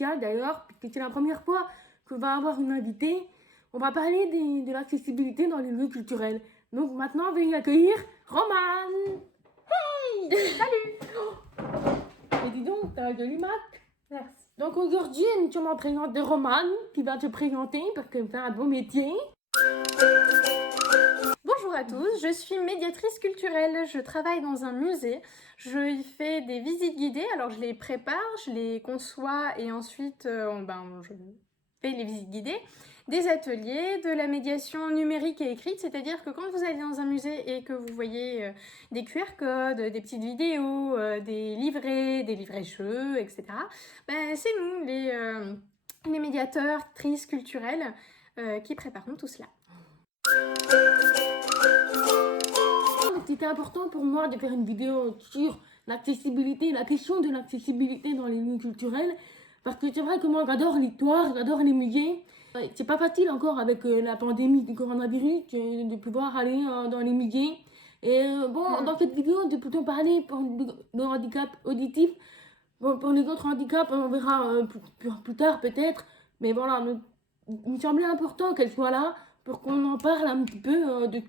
spécial d'ailleurs, puisque c'est la première fois qu'on va avoir une invitée. On va parler de l'accessibilité dans les lieux culturels. Donc maintenant, veuillez accueillir Romane. Hey, salut. Et dis donc, t'as joli Mac. Merci. Donc aujourd'hui, nous sommes en présence de Romane, qui va te présenter parce qu'elle fait un beau métier. Bonjour à tous, je suis médiatrice culturelle, je travaille dans un musée, je y fais des visites guidées, alors je les prépare, je les conçois et ensuite je fais les visites guidées, des ateliers, de la médiation numérique et écrite, c'est-à-dire que quand vous allez dans un musée et que vous voyez des QR codes, des petites vidéos, des livrets cheux, etc., c'est nous, les médiateurs, actrices culturelles, qui préparons tout cela. C'était important pour moi de faire une vidéo sur l'accessibilité, la question de l'accessibilité dans les lieux culturels, parce que c'est vrai que moi j'adore l'histoire, j'adore les musées. C'est pas facile encore avec la pandémie du coronavirus de pouvoir aller dans les musées. Et dans cette vidéo, on peut plutôt parler pour le handicap auditif. Bon, pour les autres handicaps, on verra plus tard peut-être. Mais voilà, il me semblait important qu'elle soit là pour qu'on en parle un petit peu des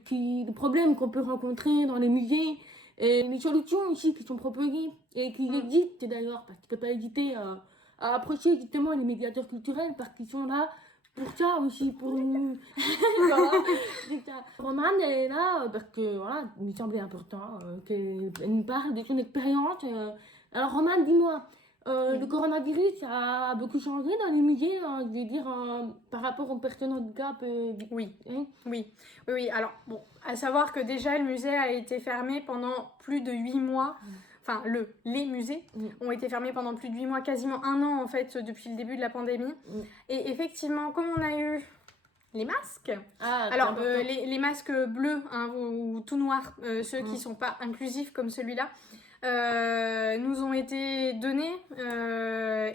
problèmes qu'on peut rencontrer dans les musées et les solutions aussi qui sont proposées et qui existent d'ailleurs, parce qu'il ne faut pas hésiter à approcher justement les médiateurs culturels parce qu'ils sont là pour ça aussi, pour nous. Voilà. Romane est là parce que voilà, il me semblait important qu'elle nous parle de son expérience. Alors Romane, dis-moi, le coronavirus a beaucoup changé dans les musées, je veux dire, par rapport aux personnes handicapées. Oui. Hein? Oui. Alors, bon, à savoir que déjà, le musée a été fermé pendant plus de 8 mois. Enfin, les musées ont été fermés pendant plus de 8 mois, quasiment un an, en fait, depuis le début de la pandémie. Et effectivement, comme on a eu les masques, alors les masques bleus ou tout noirs, ceux qui ne sont pas inclusifs comme celui-là, nous ont été donnés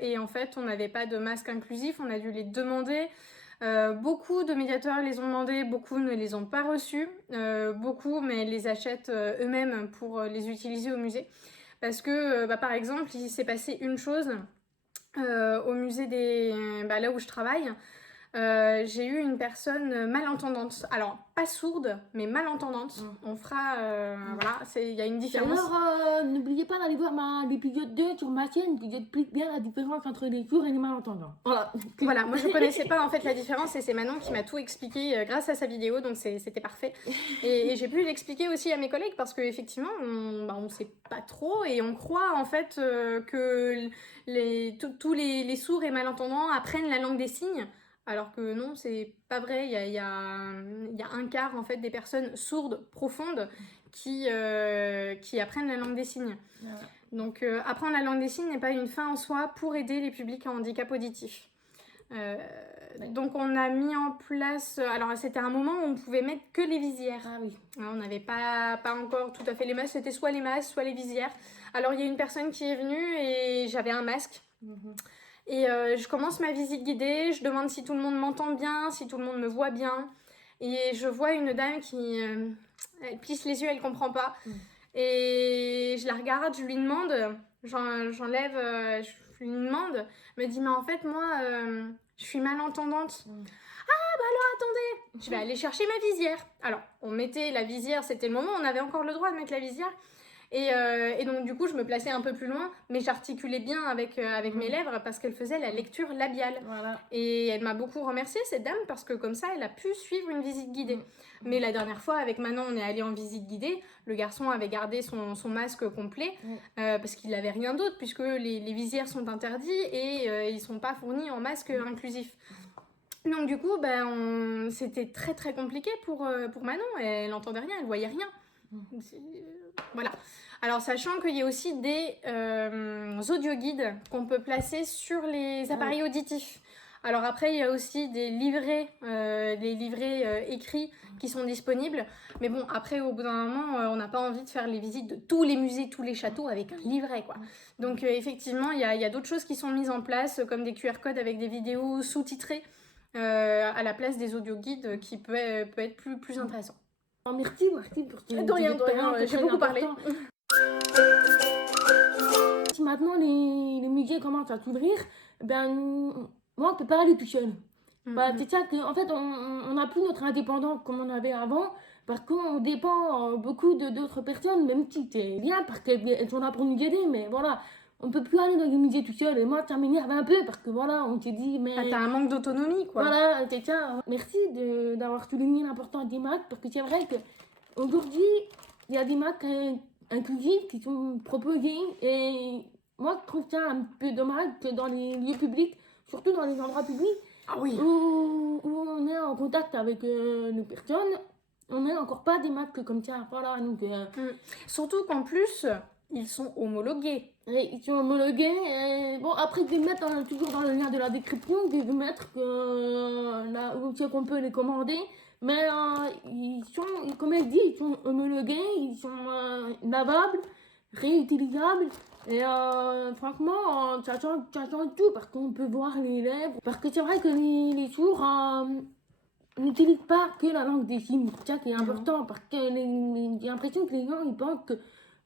et en fait on n'avait pas de masque inclusif, on a dû les demander. Beaucoup de médiateurs les ont demandés, beaucoup ne les ont pas reçus, beaucoup mais les achètent eux-mêmes pour les utiliser au musée. Parce que par exemple il s'est passé une chose au musée là où je travaille. J'ai eu une personne malentendante. Alors, pas sourde, mais malentendante. On fera... voilà, il y a une différence. Alors, n'oubliez pas d'aller voir l'épisode 2 sur ma chaîne qui explique bien la différence entre les sourds et les malentendants. Voilà, moi je connaissais pas en fait la différence et c'est Manon qui m'a tout expliqué grâce à sa vidéo, donc c'était parfait. Et j'ai pu l'expliquer aussi à mes collègues parce qu'effectivement, on sait pas trop et on croit en fait que tous les sourds et malentendants apprennent la langue des signes. Alors que non, c'est pas vrai. Il y a un quart en fait des personnes sourdes profondes qui apprennent la langue des signes. Voilà. Donc apprendre la langue des signes n'est pas une fin en soi pour aider les publics à handicap auditif. Donc on a mis en place, alors c'était un moment où on pouvait mettre que les visières. Ah oui. On n'avait pas encore tout à fait les masques, c'était soit les masques, soit les visières. Alors il y a une personne qui est venue et j'avais un masque. Et je commence ma visite guidée, je demande si tout le monde m'entend bien, si tout le monde me voit bien. Et je vois une dame qui elle plisse les yeux, elle comprend pas. Et je la regarde, je lui demande, j'enlève, je lui demande, elle me dit mais en fait moi je suis malentendante. Ah bah alors attendez, je vais aller chercher ma visière. Alors on mettait la visière, c'était le moment où on avait encore le droit de mettre la visière. Et donc du coup je me plaçais un peu plus loin, mais j'articulais bien avec mes lèvres parce qu'elle faisait la lecture labiale. Voilà. Et elle m'a beaucoup remerciée cette dame parce que comme ça elle a pu suivre une visite guidée. Mais la dernière fois avec Manon on est allé en visite guidée, le garçon avait gardé son masque complet parce qu'il n'avait rien d'autre puisque les visières sont interdits et ils sont pas fournis en masque inclusif. Donc du coup c'était très très compliqué pour Manon, elle n'entendait rien, elle voyait rien. Voilà. Alors sachant qu'il y a aussi des audio-guides qu'on peut placer sur les appareils auditifs. Alors après il y a aussi des livrets écrits qui sont disponibles. Mais bon après au bout d'un moment on n'a pas envie de faire les visites de tous les musées, tous les châteaux avec un livret quoi. Donc effectivement il y a d'autres choses qui sont mises en place comme des QR codes avec des vidéos sous-titrées à la place des audio-guides qui peut être plus intéressant. Merci pour tes De rien, j'ai beaucoup parlé. Si maintenant les musées commencent à s'ouvrir, ben, moi, on peut pas aller tout seul. Bah, Mhm. c'est ça que, en fait, on n'a plus notre indépendance comme on avait avant, parce qu'on dépend beaucoup de d'autres personnes, même si c'est bien, parce qu'elles sont là pour nous aider, mais voilà, on peut plus aller dans les musées tout seul. Et moi, ça m'énerve un peu, parce que voilà, on s'est dit, Ah, mais t'as un manque d'autonomie, quoi. voilà, c'est ça. Merci d'avoir souligné l'importance des maths, parce que c'est vrai qu'aujourd'hui, il y a des maths inclusives qui sont proposées, et moi, je trouve ça un peu dommage que dans les lieux publics, surtout dans les endroits publics, Ah oui. où on est en contact avec les personnes, on n'est encore pas des marques comme ça. Voilà, donc Surtout qu'en plus, ils sont homologués. ils sont homologués. Et, bon, après, je vais mettre toujours dans le lien de la description, je vais mettre que là où c'est qu'on peut les commander. Mais ils sont, comme elle dit, ils sont homologués, ils sont lavables, réutilisables. Et franchement, ça change tout parce qu'on peut voir les lèvres. Parce que c'est vrai que les sourds n'utilisent pas que la langue des signes. C'est ça qui est important. Parce que j'ai l'impression que les gens ils pensent que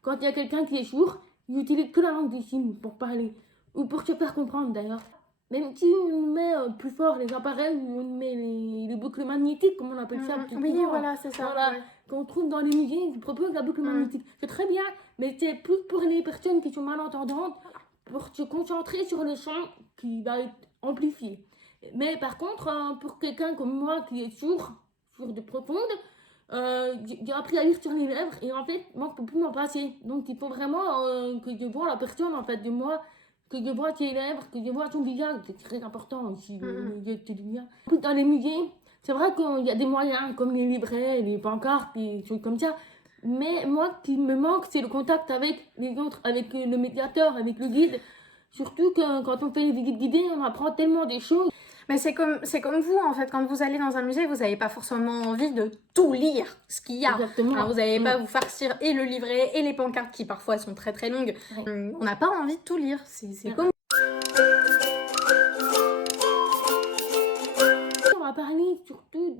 quand il y a quelqu'un qui est sourd, il utilise que la langue des signes pour parler. Ou pour se faire comprendre d'ailleurs. Même si on met plus fort les appareils, ou on met les boucles magnétiques, comme on appelle ça plus Oui, souvent. voilà, c'est ça. Voilà, Ouais. qu'on trouve dans les musées, ils proposent la boucle magnétique. C'est très bien, mais c'est plus pour les personnes qui sont malentendantes, pour se concentrer sur le son qui va être amplifié. Mais par contre, pour quelqu'un comme moi qui est sourd de profonde, j'ai appris à lire sur les lèvres et en fait, moi, je peux plus m'en passer. Donc, il faut vraiment que je vois la personne en fait de moi, que je vois ses lèvres, que je vois son visage. C'est très important aussi, le geste du visage. Dans les musées, c'est vrai qu'il y a des moyens comme les livrets, les pancartes, des choses comme ça. Mais moi, ce qui me manque, c'est le contact avec les autres, avec le médiateur, avec le guide. Surtout que quand on fait les visites guidées, on apprend tellement des choses. Mais c'est comme vous, en fait, quand vous allez dans un musée, vous n'avez pas forcément envie de tout lire ce qu'il y a. Exactement. Hein, vous n'allez pas vous farcir et le livret et les pancartes qui parfois sont très très longues. Ouais. On n'a pas envie de tout lire. C'est comme. On va parler surtout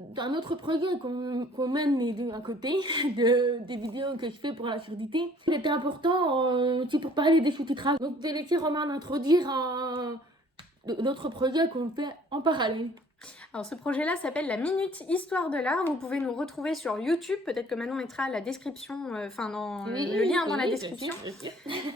d'un autre projet qu'on mène les deux à côté, des vidéos que je fais pour la surdité. Il était important aussi pour parler des sous-titrages. Donc je vais laisser Romain introduire l'autre projet qu'on fait en parallèle. Alors ce projet-là s'appelle la Minute Histoire de l'Art. Vous pouvez nous retrouver sur YouTube. Peut-être que Manon mettra la description, dans le lien dans la description.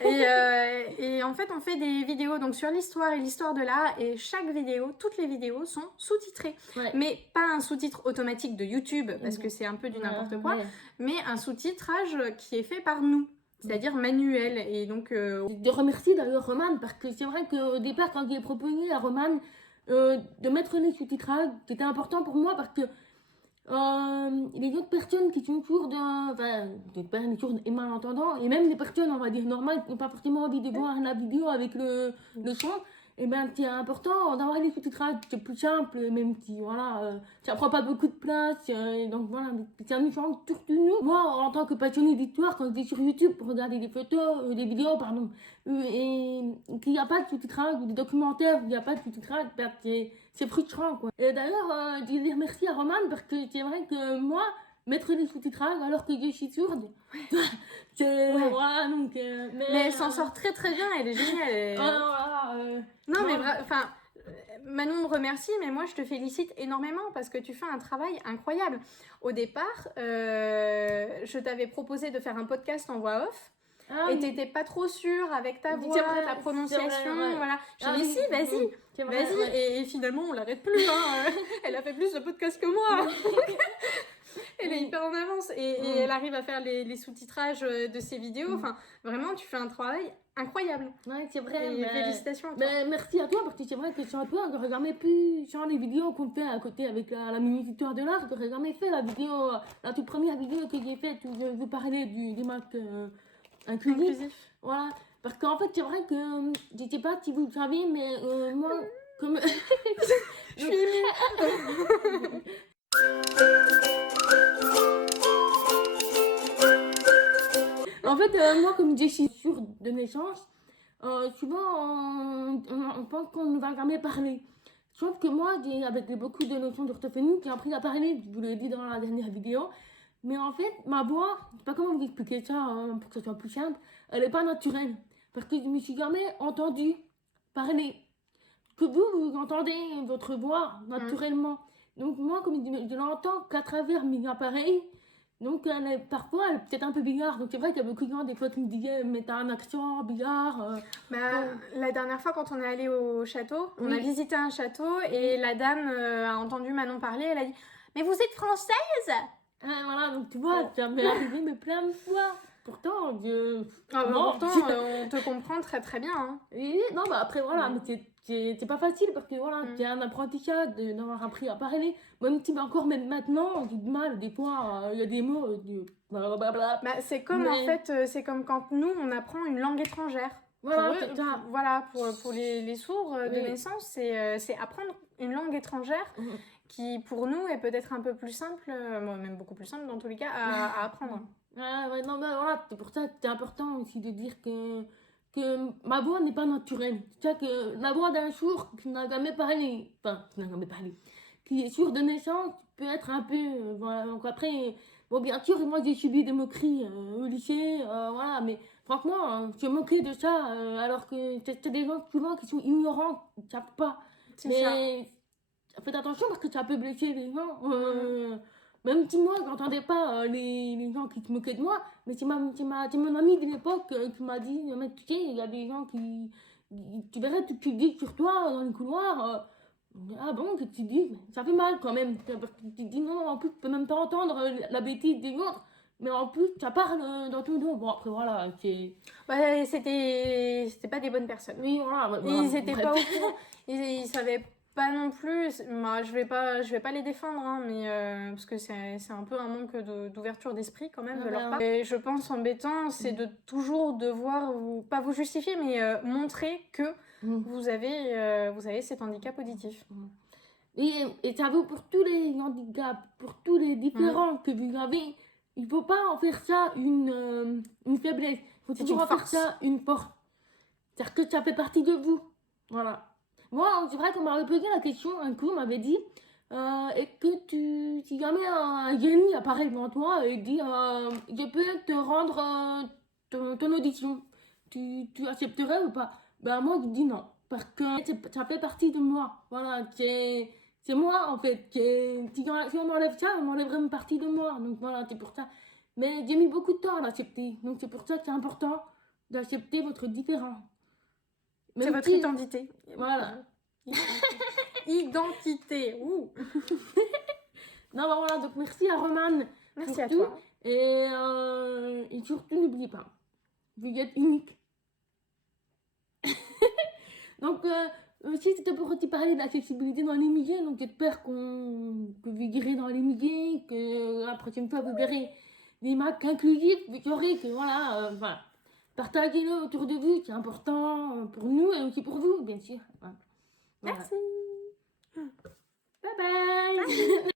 Et en fait, on fait des vidéos donc sur l'histoire et l'histoire de l'art. Et chaque vidéo, toutes les vidéos sont sous-titrées. Ouais. Mais pas un sous-titre automatique de YouTube, parce que c'est un peu du n'importe quoi. Ouais. Mais un sous-titrage qui est fait par nous. C'est-à-dire manuel. Et donc, De remercier d'ailleurs Roman, parce que c'est vrai qu'au départ, quand j'ai proposé à Roman de mettre les sous-titrages, c'était important pour moi parce que les autres personnes qui sont sourdes, enfin, d'autres personnes sourdes et malentendants, et même les personnes, on va dire, normales, qui n'ont pas forcément envie de voir la vidéo avec le son, et ben c'est important d'avoir les sous-titrages, c'est plus simple, même si, voilà, ça prend pas beaucoup de place, donc voilà, ça nous change surtout nous. Moi, en tant que passionnée d'histoire, quand je vais sur YouTube pour regarder des photos, des vidéos, pardon, et qu'il n'y a pas de sous-titrage, ou des documentaires où il n'y a pas de sous-titrage, ben, c'est frustrant, quoi. Et d'ailleurs, je dis merci à Roman parce que c'est vrai que moi, mettre des sous-titrages alors que je suis sourde, c'est. Ouais. Voilà, donc. mais elle s'en sort très très bien, elle est géniale. Voilà, Non, mais non. enfin, Manon me remercie, mais moi je te félicite énormément parce que tu fais un travail incroyable. Au départ, je t'avais proposé de faire un podcast en voix off. Ah, Et oui. t'étais pas trop sûre avec ta C'est voix, vrai, ta c'est prononciation, vrai, ouais. voilà. J'ai Ah, dit oui, si, vas-y, c'est vrai, vas-y. ouais. Et finalement, on l'arrête plus. Hein. Elle a fait plus de podcast que moi. Elle est hyper en avance et elle arrive à faire les sous-titrages de ses vidéos. Enfin, vraiment, tu fais un travail incroyable. Ouais, c'est vrai. Et Mais... félicitations à toi. Mais merci à toi parce que c'est vrai que c'est un peu, je n'aurais jamais pu, sur les vidéos qu'on fait à côté avec la Minute Histoire de l'Art, je n'aurais jamais fait la vidéo, la toute première vidéo que j'ai faite où je vous parlais des marques inclusives. Inclusif. Voilà. Parce qu'en fait, c'est vrai que, je ne sais pas si vous le savez, mais moi, comme. Je suis émue. En fait, moi, comme je suis sûre de naissance, souvent on pense qu'on ne va jamais parler. Sauf que moi, avec beaucoup de notions d'orthophonie, j'ai appris à parler, je vous l'ai dit dans la dernière vidéo. Mais en fait, ma voix, je sais pas comment vous expliquer ça pour que ce soit plus simple, elle n'est pas naturelle. Parce que je me suis jamais entendue parler. vous entendez votre voix naturellement. Donc moi, comme je l'entends qu'à travers mes appareils, donc parfois elle est peut-être un peu bizarre. Donc c'est vrai qu'il y a beaucoup de gens des fois qui me disaient mais t'as un accent bizarre. La dernière fois quand on est allé au château, on a Oui. visité un château et la dame a entendu Manon parler, elle a dit mais vous êtes française? Voilà, donc tu vois, ça m'est arrivé mais plein de fois. Pourtant, Pourtant on te comprend très très bien. Hein. Et non, bah après voilà, mais c'est pas facile parce que voilà, c'est un apprentissage d'avoir appris à parler. Même si encore même maintenant, j'ai du mal, des fois, il y a des mots, blablabla. C'est comme en fait, c'est comme quand nous on apprend une langue étrangère. Voilà, pour eux, c'est ça. Voilà, pour les sourds de naissance, c'est apprendre une langue étrangère qui pour nous est peut-être un peu plus simple, même beaucoup plus simple dans tous les cas, à apprendre. Ouais, non, mais voilà, c'est pour ça que c'est important aussi de dire que ma voix n'est pas naturelle. C'est-à-dire que la voix d'un sourd qui n'a jamais parlé, qui est sourd de naissance, peut être un peu. Voilà, donc après, bon, bien sûr, moi j'ai subi des moqueries au lycée, voilà, mais franchement, je moquais de ça, alors que c'est des gens souvent qui sont ignorants, qui ne savent pas. Mais faites attention parce que ça peut blesser les gens. Même si moi, je n'entendais pas les gens qui se moquaient de moi, mais c'est mon ami de l'époque qui m'a dit, mais tu sais, il y a des gens tu verrais, tu dis sur toi dans les couloirs. Ah bon, qu'est-ce que tu dis? Mais ça fait mal quand même. Parce que tu dis non, en plus, tu peux même pas entendre la bêtise des autres. Mais en plus, ça parle dans ton dos. Bon, après, voilà, c'est... C'était pas des bonnes personnes. Oui, voilà. Ils étaient pas au courant. Ils savaient pas non plus. Moi, je vais pas les défendre, hein, mais parce que c'est un peu un manque d'ouverture d'esprit quand même de leur part. Et je pense embêtant, c'est de toujours devoir pas vous justifier, mais montrer que vous avez cet handicap auditif. Et ça vaut pour tous les handicaps, pour tous les différents que vous avez. Il faut pas en faire ça une faiblesse. Il faut toujours en faire ça une force. C'est-à-dire que ça fait partie de vous. Voilà. Moi, c'est vrai qu'on m'avait posé la question, un coup, on m'avait dit est-ce que si jamais un génie apparaît devant toi et dit je peux te rendre ton audition, tu accepterais ou pas? Ben moi, je dis non. Parce que ça fait partie de moi. Voilà, c'est moi en fait. Si on m'enlève ça, on m'enlèverait une partie de moi. Donc voilà, c'est pour ça. Mais j'ai mis beaucoup de temps à l'accepter. Donc c'est pour ça que c'est important d'accepter votre différent. C'est votre identité. Voilà. Identité. Ouh. Non, bah voilà, donc merci à Romane. Merci à toi. Et surtout, n'oublie pas, vous êtes unique. Donc, aussi, c'était pour te parler de l'accessibilité dans les musées. Donc, j'espère que vous irez dans les musées, que la prochaine fois, vous verrez des marques inclusives. Vous saurez que, voilà, voilà. Partagez-le autour de vous, c'est important pour nous et aussi pour vous, bien sûr. Voilà. Merci. Bye bye.